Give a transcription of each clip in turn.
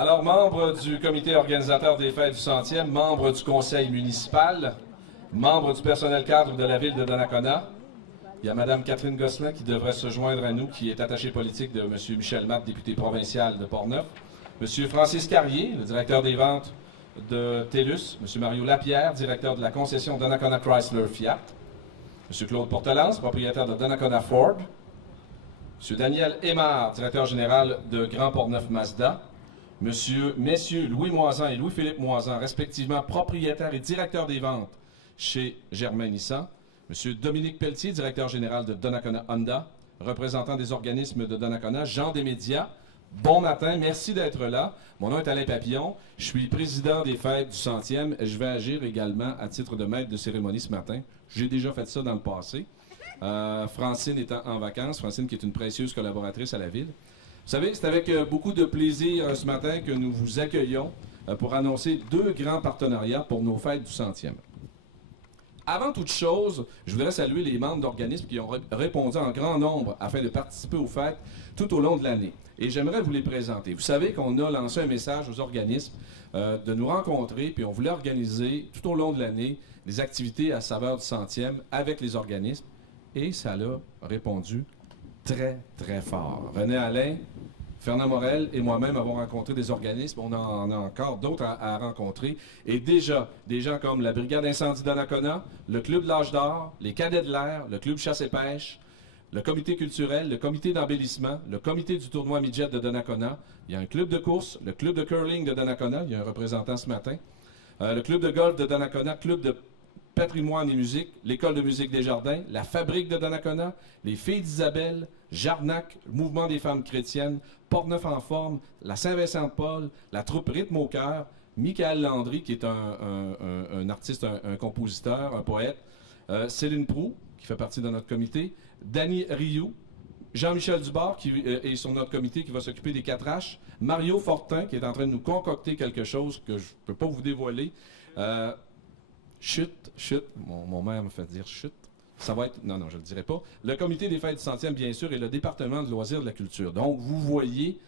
Alors, membre du comité organisateur des fêtes du 100e, membre du conseil municipal, membre du personnel cadre de la ville de Donnacona, il y a Mme Catherine Gosselin qui devrait se joindre à nous, qui est attachée politique de M. Michel Matte, député provincial de Portneuf, M. Francis Carrier, le directeur des ventes de TELUS, M. Mario Lapierre, directeur de la concession Donnacona Chrysler Fiat, M. Claude Portelance, propriétaire de Donnacona Ford, M. Daniel Aymar, directeur général de Grand Portneuf Mazda, Messieurs Louis Moisan et Louis-Philippe Moisan, respectivement propriétaires et directeurs des ventes chez Germain Nissan, M. Dominique Pelletier, directeur général de Donnacona Honda, représentant des organismes de Donnacona, Jean Desmédias. Bon matin, merci d'être là. Mon nom est Alain Papillon, je suis président des fêtes du 100e et je vais agir également à titre de maître de cérémonie ce matin. J'ai déjà fait ça dans le passé. Francine étant en vacances, Francine qui est une précieuse collaboratrice à la ville. Vous savez, c'est avec beaucoup de plaisir ce matin que nous vous accueillons pour annoncer deux grands partenariats pour nos fêtes du 100e. Avant toute chose, je voudrais saluer les membres d'organismes qui ont répondu en grand nombre afin de participer aux fêtes tout au long de l'année. Et j'aimerais vous les présenter. Vous savez qu'on a lancé un message aux organismes de nous rencontrer, puis on voulait organiser tout au long de l'année des activités à saveur du 100e avec les organismes. Et ça l'a répondu très, très fort. René Alain, Fernand Morel et moi-même avons rencontré des organismes. On en a encore d'autres à rencontrer. Et déjà, des gens comme la Brigade Incendie Donnacona, le Club de l'Âge d'Or, les Cadets de l'Air, le Club Chasse et Pêche, le Comité culturel, le Comité d'embellissement, le Comité du tournoi Midget de Donnacona. Il y a un club de course, le Club de curling de Donnacona. Il y a un représentant ce matin. Le Club de golf de Donnacona, Club de patrimoine et musique, l'École de musique des Jardins, la Fabrique de Donnacona, les Filles d'Isabelle, Jarnac, le Mouvement des femmes chrétiennes, Portneuf en forme, la Saint-Vincent-de-Paul, la troupe Rythme au cœur, Michael Landry, qui est un artiste, un compositeur, un poète, Céline Proulx, qui fait partie de notre comité, Danny Rioux, Jean-Michel Dubord, qui est sur notre comité, qui va s'occuper des 4H, Mario Fortin, qui est en train de nous concocter quelque chose que je ne peux pas vous dévoiler, chut, mon maire me fait dire chut. Ça va être... Non, je ne le dirai pas. Le comité des fêtes du 100e, bien sûr, et le département de loisirs de la culture. Donc, vous voyez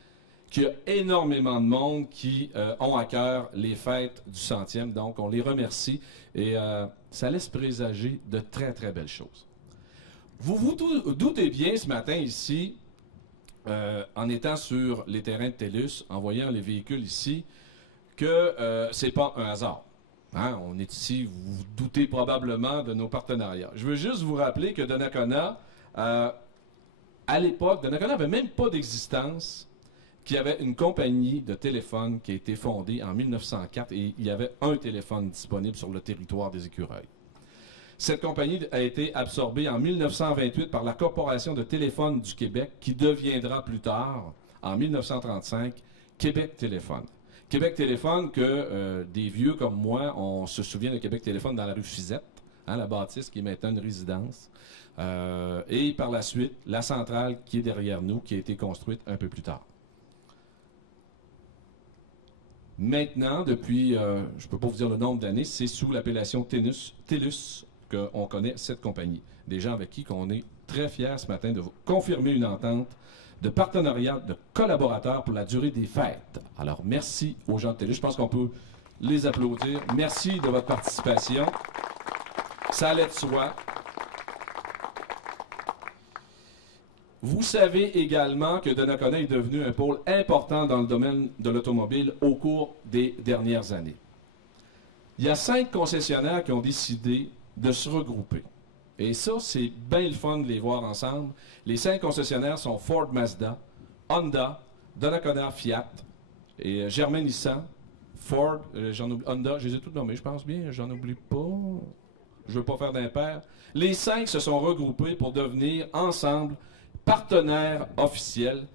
qu'il y a énormément de monde qui ont à cœur les fêtes du 100e. Donc, on les remercie et ça laisse présager de très, très belles choses. Vous vous doutez bien ce matin ici, en étant sur les terrains de TELUS, en voyant les véhicules ici, que ce n'est pas un hasard. Hein, on est ici, vous vous doutez probablement de nos partenariats. Je veux juste vous rappeler que Donnacona, à l'époque, Donnacona n'avait même pas d'existence, qu'il y avait une compagnie de téléphone qui a été fondée en 1904 et il y avait un téléphone disponible sur le territoire des Écureuils. Cette compagnie a été absorbée en 1928 par la Corporation de téléphone du Québec qui deviendra plus tard, en 1935, Québec Téléphone. Québec Téléphone, que des vieux comme moi, on se souvient de Québec Téléphone dans la rue Fizette, hein, la bâtisse qui est maintenant une résidence. Et par la suite, la centrale qui est derrière nous, qui a été construite un peu plus tard. Maintenant, depuis, je ne peux pas vous dire le nombre d'années, c'est sous l'appellation TELUS qu'on connaît cette compagnie. Des gens avec qui on est très fiers ce matin de vous confirmer une entente de partenariat, de collaborateurs pour la durée des fêtes. Alors, merci aux gens de TELUS. Je pense qu'on peut les applaudir. Merci de votre participation. Ça allait de soi. Vous savez également que Donnacona est devenu un pôle important dans le domaine de l'automobile au cours des dernières années. Il y a 5 concessionnaires qui ont décidé de se regrouper. Et ça, c'est bien le fun de les voir ensemble. Les 5 concessionnaires sont Ford Mazda, Honda, Donnacona Fiat et Germain Nissan, Ford, Honda, je les ai tous nommés, je pense bien, j'en oublie pas. Je ne veux pas faire d'impair. Les 5 se sont regroupés pour devenir ensemble partenaires officiels.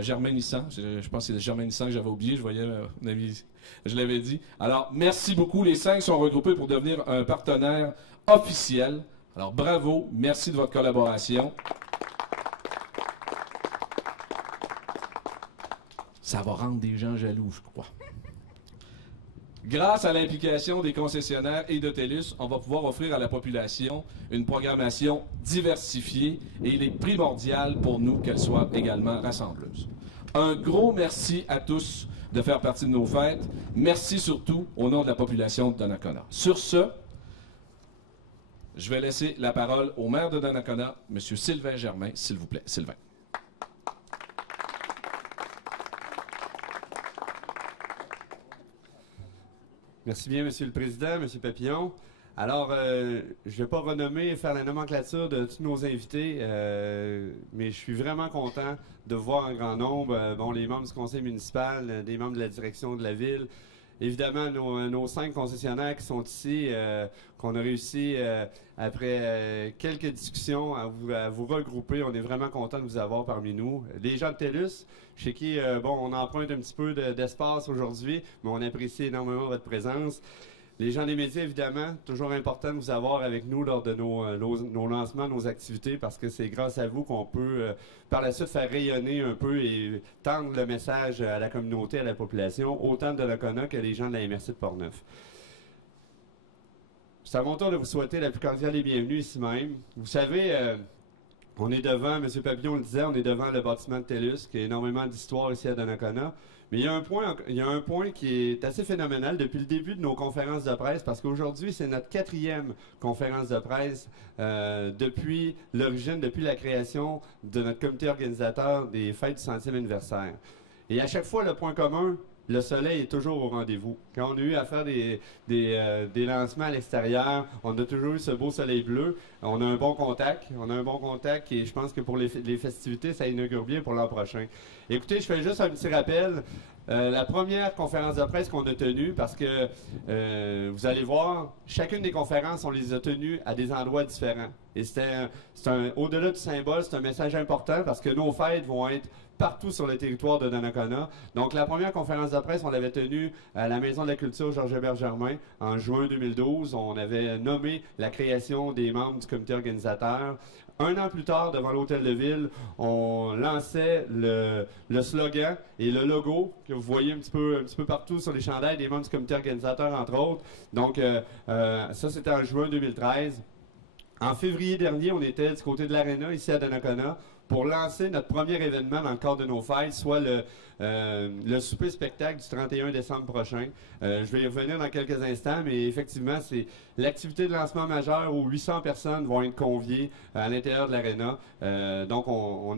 Germain Nissan, je pense que c'est Germain Nissan que j'avais oublié, je voyais mon ami, je l'avais dit. Alors, merci beaucoup. Les 5 sont regroupés pour devenir un partenaire officiel. Alors, bravo, merci de votre collaboration. Ça va rendre des gens jaloux, je crois. Grâce à l'implication des concessionnaires et de TELUS, on va pouvoir offrir à la population une programmation diversifiée et il est primordial pour nous qu'elle soit également rassembleuse. Un gros merci à tous de faire partie de nos fêtes. Merci surtout au nom de la population de Donnacona. Sur ce, je vais laisser la parole au maire de Donnacona, M. Sylvain Germain, s'il vous plaît. Sylvain. Merci bien, Monsieur le Président, Monsieur Papillon. Alors, je ne vais pas renommer et faire la nomenclature de tous nos invités, mais je suis vraiment content de voir un grand nombre, les membres du conseil municipal, des membres de la direction de la ville, évidemment nos 5 concessionnaires qui sont ici, qu'on a réussi, après quelques discussions, à vous regrouper. On est vraiment content de vous avoir parmi nous. Les gens de TELUS, chez qui, on emprunte un petit peu d'espace aujourd'hui, mais on apprécie énormément votre présence. Les gens des médias, évidemment, toujours important de vous avoir avec nous lors de nos lancements, nos activités, parce que c'est grâce à vous qu'on peut, par la suite, faire rayonner un peu et tendre le message à la communauté, à la population, autant de Donnacona que les gens de la MRC de Portneuf. C'est à mon tour de vous souhaiter la plus cordiale des bienvenues ici même. Vous savez, on est devant, M. Papillon le disait, on est devant le bâtiment de TELUS, qui a énormément d'histoire ici à Donnacona. Mais il y a un point qui est assez phénoménal depuis le début de nos conférences de presse, parce qu'aujourd'hui, c'est notre 4e conférence de presse depuis l'origine, depuis la création de notre comité organisateur des fêtes du 100e anniversaire. Et à chaque fois, le point commun, le soleil est toujours au rendez-vous. Quand on a eu à faire des lancements à l'extérieur, on a toujours eu ce beau soleil bleu. On a un bon contact. Et je pense que pour les festivités, ça inaugure bien pour l'an prochain. Écoutez, je fais juste un petit rappel. La première conférence de presse qu'on a tenue, parce que vous allez voir, chacune des conférences, on les a tenues à des endroits différents. Et au-delà du symbole, c'est un message important parce que nos fêtes vont être partout sur le territoire de Donnacona. Donc, la première conférence de presse, on l'avait tenue à la Maison de la Culture Georges-Hébert Germain en juin 2012. On avait nommé la création des membres du comité organisateur. Un an plus tard, devant l'Hôtel de Ville, on lançait le slogan et le logo que vous voyez un petit peu partout sur les chandails des membres du comité organisateur, entre autres. Donc, ça, c'était en juin 2013. En février dernier, on était du côté de l'Arena, ici à Donnacona, pour lancer notre premier événement dans le cadre de nos fêtes, soit le souper spectacle du 31 décembre prochain. Je vais y revenir dans quelques instants, mais effectivement, c'est l'activité de lancement majeur où 800 personnes vont être conviées à l'intérieur de l'Arena. Donc, on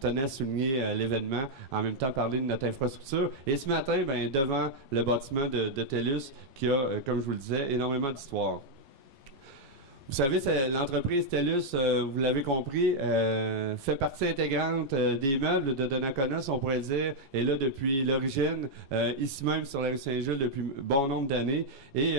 tenait à souligner l'événement, en même temps parler de notre infrastructure. Et ce matin, devant le bâtiment de TELUS, qui a, comme je vous le disais, énormément d'histoire. Vous savez, l'entreprise TELUS, vous l'avez compris, fait partie intégrante des meubles de Donnacona, si on pourrait dire, est là depuis l'origine, ici même sur la rue Saint-Gilles depuis bon nombre d'années. Et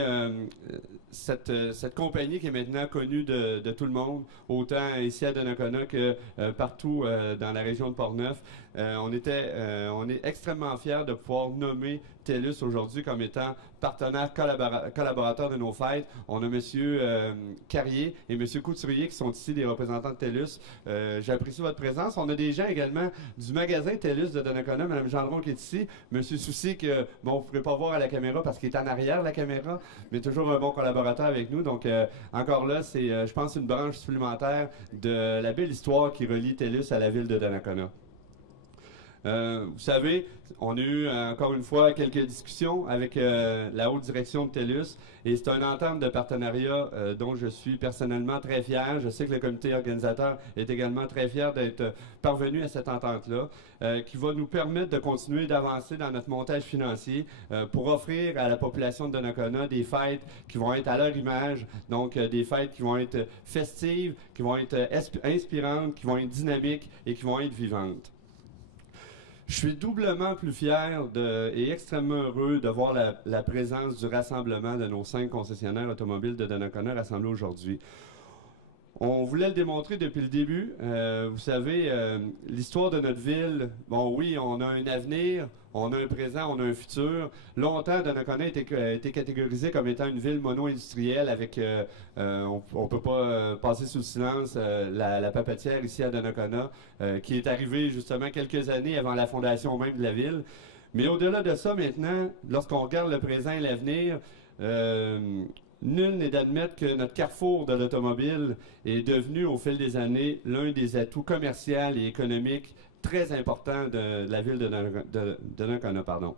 cette compagnie qui est maintenant connue de tout le monde, autant ici à Donnacona que partout dans la région de Portneuf, on est extrêmement fiers de pouvoir nommer TELUS aujourd'hui comme étant partenaire collaborateur de nos fêtes. On a M. Carrier et M. Couturier qui sont ici des représentants de TELUS. J'apprécie votre présence. On a des gens également du magasin TELUS de Donnacona, Mme Gendron qui est ici, M. Soucy que, vous ne pourrez pas voir à la caméra parce qu'il est en arrière de la caméra, mais toujours un bon collaborateur avec nous. Donc, encore là, c'est, je pense, une branche supplémentaire de la belle histoire qui relie TELUS à la ville de Donnacona. Vous savez, on a eu encore une fois quelques discussions avec la haute direction de TELUS et c'est une entente de partenariat dont je suis personnellement très fier. Je sais que le comité organisateur est également très fier d'être parvenu à cette entente-là qui va nous permettre de continuer d'avancer dans notre montage financier pour offrir à la population de Donnacona des fêtes qui vont être à leur image, donc des fêtes qui vont être festives, qui vont être inspirantes, qui vont être dynamiques et qui vont être vivantes. Je suis doublement plus fier et extrêmement heureux de voir la présence du rassemblement de nos 5 concessionnaires automobiles de Donnacona rassemblés aujourd'hui. On voulait le démontrer depuis le début. Vous savez, l'histoire de notre ville, bon oui, on a un avenir, on a un présent, on a un futur. Longtemps, Donnacona a été catégorisé comme étant une ville mono-industrielle avec, on ne peut pas passer sous le silence, la papetière ici à Donnacona, qui est arrivée justement quelques années avant la fondation même de la ville. Mais au-delà de ça, maintenant, lorsqu'on regarde le présent et l'avenir, nul n'est d'admettre que notre carrefour de l'automobile est devenu, au fil des années, l'un des atouts commerciaux et économiques très important de la ville de Donnacona, pardon.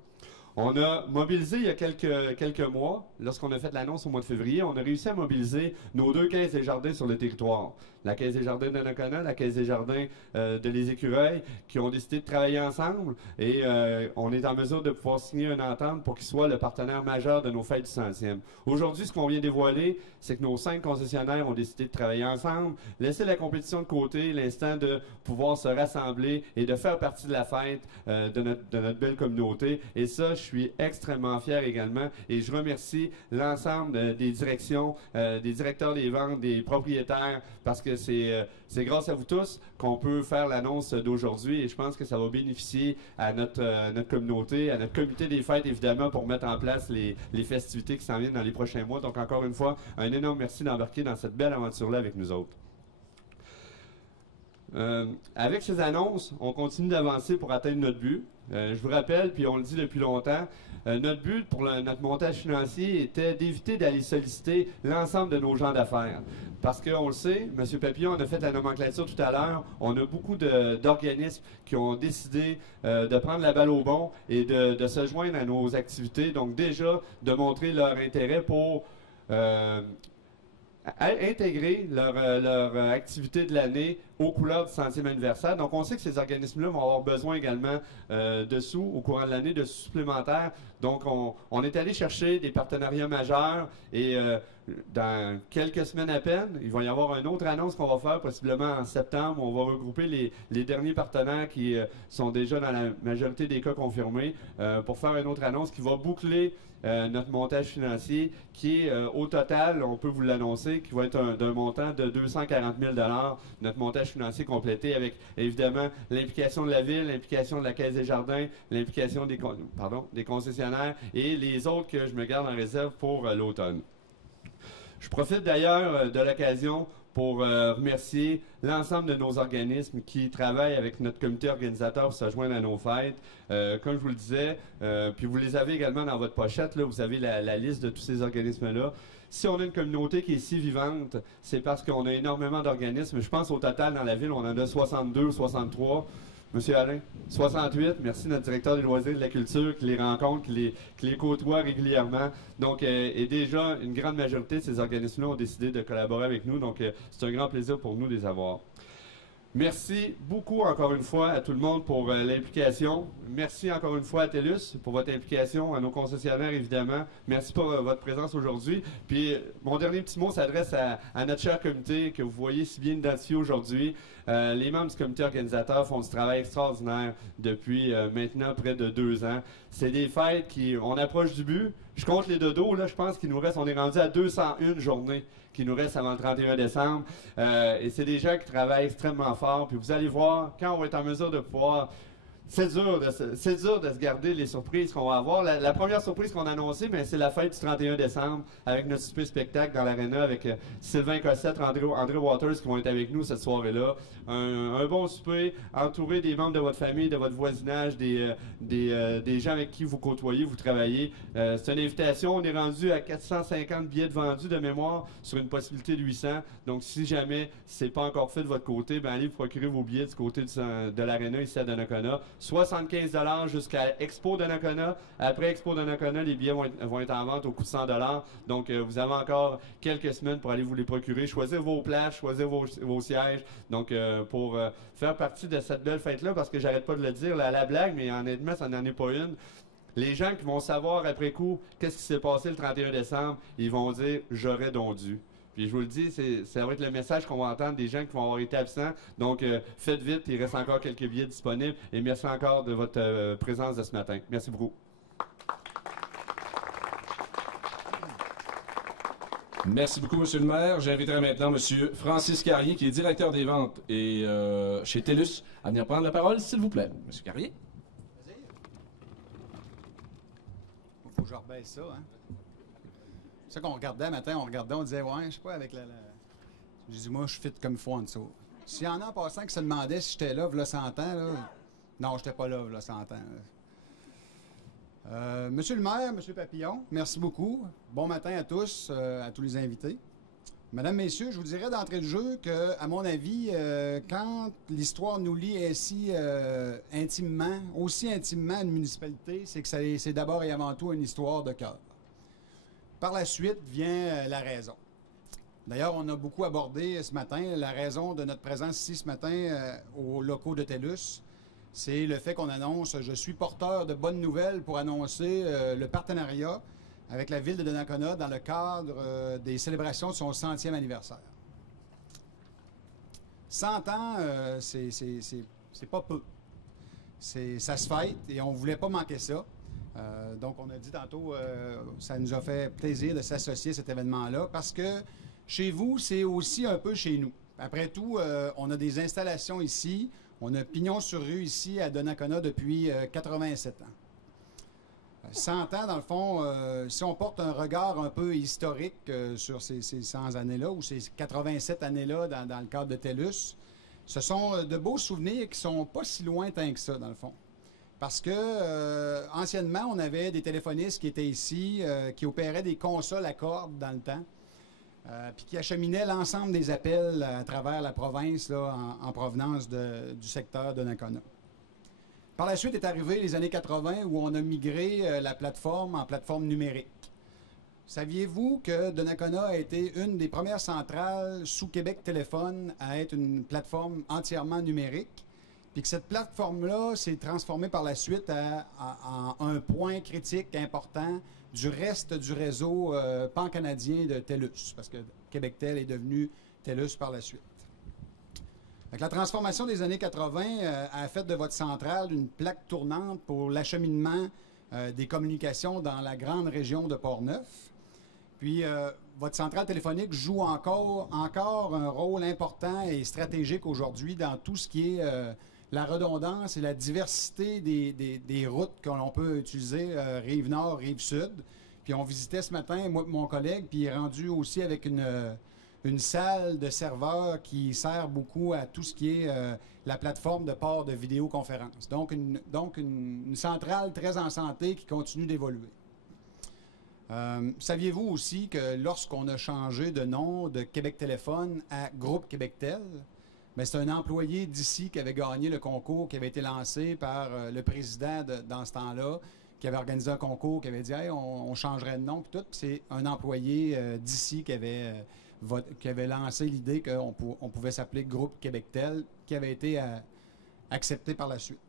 On a mobilisé il y a quelques mois, lorsqu'on a fait l'annonce au mois de février, on a réussi à mobiliser nos 2 caisses des jardins sur le territoire. La Caisse des jardins de Donnacona, la Caisse des jardins de Les Écureuils, qui ont décidé de travailler ensemble et on est en mesure de pouvoir signer une entente pour qu'ils soient le partenaire majeur de nos fêtes du 100e. Aujourd'hui, ce qu'on vient dévoiler, c'est que nos 5 concessionnaires ont décidé de travailler ensemble, laisser la compétition de côté, l'instant de pouvoir se rassembler et de faire partie de la fête de notre belle communauté. Et ça, je suis extrêmement fier également et je remercie l'ensemble des directions, des directeurs des ventes, des propriétaires, parce que c'est grâce à vous tous qu'on peut faire l'annonce d'aujourd'hui et je pense que ça va bénéficier à notre communauté, à notre comité des fêtes évidemment pour mettre en place les festivités qui s'en viennent dans les prochains mois. Donc encore une fois, un énorme merci d'embarquer dans cette belle aventure-là avec nous autres. Avec ces annonces, on continue d'avancer pour atteindre notre but. Je vous rappelle, puis on le dit depuis longtemps, notre but pour notre montage financier était d'éviter d'aller solliciter l'ensemble de nos gens d'affaires. Parce qu'on le sait, M. Papillon, on a fait la nomenclature tout à l'heure, on a beaucoup d'organismes qui ont décidé de prendre la balle au bon et de se joindre à nos activités. Donc déjà, de montrer leur intérêt pour intégrer leur activité de l'année aux couleurs du 100e anniversaire. Donc, on sait que ces organismes-là vont avoir besoin également de sous au courant de l'année, de sous supplémentaires. Donc, on est allé chercher des partenariats majeurs et dans quelques semaines à peine, il va y avoir une autre annonce qu'on va faire, possiblement en septembre. On va regrouper les derniers partenaires qui sont déjà dans la majorité des cas confirmés pour faire une autre annonce qui va boucler notre montage financier qui est au total, on peut vous l'annoncer, qui va être d'un montant de 240 000 $, notre montage financier complété avec évidemment l'implication de la ville, l'implication de la Caisse des jardins, l'implication des concessionnaires et les autres que je me garde en réserve pour l'automne. Je profite d'ailleurs de l'occasion pour remercier l'ensemble de nos organismes qui travaillent avec notre comité organisateur pour se joindre à nos fêtes. Comme je vous le disais, puis vous les avez également dans votre pochette, là, vous avez la liste de tous ces organismes-là. Si on a une communauté qui est si vivante, c'est parce qu'on a énormément d'organismes. Je pense au total dans la ville, on en a 62, 63. Monsieur Alain, 68, merci notre directeur des loisirs et de la culture qui les rencontre, qui les côtoie régulièrement. Donc, et déjà, une grande majorité de ces organismes-là ont décidé de collaborer avec nous. Donc, c'est un grand plaisir pour nous de les avoir. Merci beaucoup encore une fois à tout le monde pour l'implication. Merci encore une fois à TELUS pour votre implication, à nos concessionnaires évidemment. Merci pour votre présence aujourd'hui. Puis mon dernier petit mot s'adresse à notre cher comité que vous voyez si bien identifié aujourd'hui. Les membres du comité organisateur font du travail extraordinaire depuis maintenant près de 2 ans. C'est des fêtes on approche du but. Je compte les dodos, là, je pense qu'il nous reste, on est rendu à 201 journées qui nous reste avant le 31 décembre. Et c'est des gens qui travaillent extrêmement fort. Puis vous allez voir, quand on va être en mesure de pouvoir... C'est dur de se garder les surprises qu'on va avoir. La première surprise qu'on a annoncée, c'est la fête du 31 décembre avec notre super spectacle dans l'aréna avec Sylvain Cossette, André Waters qui vont être avec nous cette soirée-là. Un bon souper, entouré des membres de votre famille, de votre voisinage, des gens avec qui vous côtoyez, vous travaillez. C'est une invitation. On est rendu à 450 billets de vendus de mémoire sur une possibilité de 800. Donc, si jamais c'est pas encore fait de votre côté, allez vous procurer vos billets du côté de l'aréna ici à Donnacona. 75 $ jusqu'à Expo Donnacona. Après Expo Donnacona, les billets vont être en vente au coût de 100 $. Donc, vous avez encore quelques semaines pour aller vous les procurer. Choisir vos places, choisir vos sièges. Donc, pour faire partie de cette belle fête-là, parce que j'arrête pas de le dire, la blague, mais honnêtement, ça n'en est pas une. Les gens qui vont savoir après coup qu'est-ce qui s'est passé le 31 décembre, ils vont dire « j'aurais donc dû ». Puis je vous le dis, ça va être le message qu'on va entendre des gens qui vont avoir été absents. Donc, faites vite, il reste encore quelques billets disponibles. Et merci encore de votre présence de ce matin. Merci beaucoup. Merci beaucoup, Monsieur le maire. J'inviterai maintenant Monsieur Francis Carrier, qui est directeur des ventes et chez TELUS, à venir prendre la parole, s'il vous plaît. Monsieur Carrier. Il faut que je rebaisse ça, hein? C'est ça qu'on regardait matin, on disait, ouais, je sais pas, avec la... J'ai dit, moi, je fit comme il faut en dessous. S'il y en a en passant qui se demandaient si j'étais là, v'là 100 ans, là, non, j'étais pas là, v'là 100 ans. Monsieur le maire, Monsieur Papillon, merci beaucoup. Bon matin à tous les invités. Mesdames, Messieurs, je vous dirais d'entrée de jeu que, à mon avis, quand l'histoire nous lie ainsi intimement, aussi intimement à une municipalité, c'est que c'est d'abord et avant tout une histoire de cœur. Par la suite vient la raison. D'ailleurs, on a beaucoup abordé ce matin la raison de notre présence ici ce matin aux locaux de TELUS. C'est le fait qu'on annonce, je suis porteur de bonnes nouvelles pour annoncer le partenariat avec la ville de Donnacona dans le cadre des célébrations de son 100e anniversaire. 100 ans, c'est pas peu. Ça se fête et on ne voulait pas manquer ça. Donc, on a dit tantôt, ça nous a fait plaisir de s'associer à cet événement-là parce que chez vous, c'est aussi un peu chez nous. Après tout, on a des installations ici. On a pignon sur rue ici à Donnacona depuis 87 ans. 100 ans, dans le fond, si on porte un regard un peu historique sur ces 100 années-là ou ces 87 années-là dans le cadre de TELUS, ce sont de beaux souvenirs qui ne sont pas si lointains que ça, dans le fond. Parce que, anciennement, on avait des téléphonistes qui étaient ici, qui opéraient des consoles à cordes dans le temps, puis qui acheminaient l'ensemble des appels à travers la province là, en provenance du secteur de Donnacona. Par la suite est arrivé les années 80 où on a migré la plateforme en plateforme numérique. Saviez-vous que Donnacona a été une des premières centrales sous Québec Téléphone à être une plateforme entièrement numérique, puis que cette plateforme-là s'est transformée par la suite en un point critique important du reste du réseau pan-canadien de TELUS, parce que Québectel est devenu TELUS par la suite. Donc, la transformation des années 80 a fait de votre centrale une plaque tournante pour l'acheminement des communications dans la grande région de Portneuf. Puis, votre centrale téléphonique joue encore un rôle important et stratégique aujourd'hui dans tout ce qui est la redondance et la diversité des routes que l'on peut utiliser, rive nord, rive sud. Puis, on visitait ce matin, moi et mon collègue, puis il est rendu aussi avec une salle de serveurs qui sert beaucoup à tout ce qui est la plateforme de port de vidéoconférence. Donc, une centrale très en santé qui continue d'évoluer. Saviez-vous aussi que lorsqu'on a changé de nom de Québec Téléphone à Groupe Québectel, c'est un employé d'ici qui avait gagné le concours qui avait été lancé par le président dans ce temps-là, qui avait organisé un concours, qui avait dit hey, on changerait de nom, puis tout. C'est un employé d'ici qui avait lancé l'idée qu'on pouvait s'appeler Groupe Québectel, qui avait été accepté par la suite.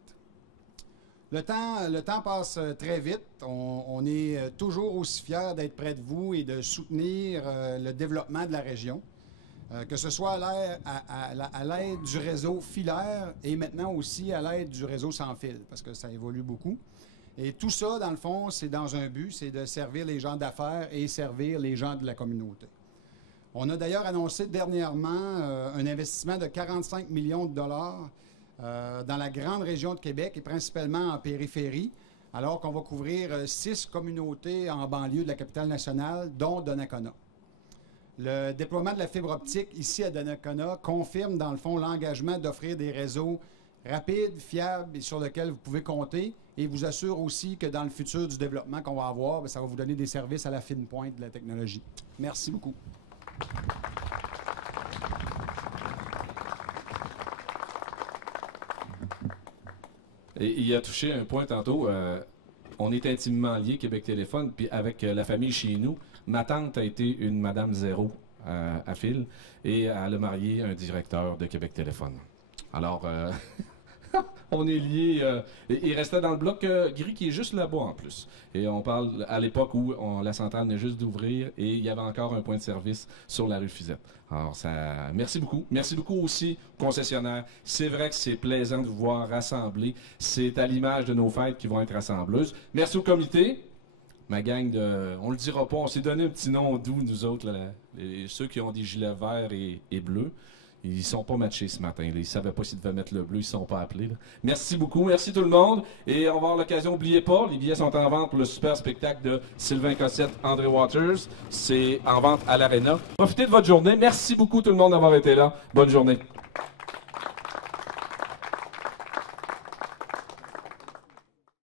Le temps passe très vite. On est toujours aussi fiers d'être près de vous et de soutenir le développement de la région, que ce soit à l'aide du réseau filaire et maintenant aussi à l'aide du réseau sans fil, parce que ça évolue beaucoup. Et tout ça, dans le fond, c'est dans un but, c'est de servir les gens d'affaires et servir les gens de la communauté. On a d'ailleurs annoncé dernièrement un investissement de 45 millions de dollars dans la grande région de Québec et principalement en périphérie, alors qu'on va couvrir 6 communautés en banlieue de la capitale nationale, dont Donnacona. Le déploiement de la fibre optique ici à Donnacona confirme dans le fond l'engagement d'offrir des réseaux rapides, fiables et sur lesquels vous pouvez compter et vous assure aussi que dans le futur du développement qu'on va avoir, ça va vous donner des services à la fine pointe de la technologie. Merci beaucoup. Et il a touché un point tantôt. On est intimement liés, Québec Téléphone, puis avec la famille chez nous. Ma tante a été une Madame Zéro à fil et elle a marié un directeur de Québec Téléphone. Alors, on est liés. Il restait dans le bloc gris qui est juste là-bas en plus. Et on parle à l'époque où la centrale venait juste d'ouvrir et il y avait encore un point de service sur la rue Fizette. Alors, merci beaucoup. Merci beaucoup aussi aux concessionnaires. C'est vrai que c'est plaisant de vous voir rassembler. C'est à l'image de nos fêtes qui vont être rassembleuses. Merci au comité. Ma gang on le dira pas, on s'est donné un petit nom doux, nous autres, là, ceux qui ont des gilets verts et bleus. Ils sont pas matchés ce matin. Là. Ils savaient pas s'ils devaient mettre le bleu, ils sont pas appelés. Là. Merci beaucoup, merci tout le monde. Et on va avoir l'occasion, n'oubliez pas, les billets sont en vente pour le super spectacle de Sylvain Cossette, André Waters. C'est en vente à l'Arena. Profitez de votre journée. Merci beaucoup tout le monde d'avoir été là. Bonne journée.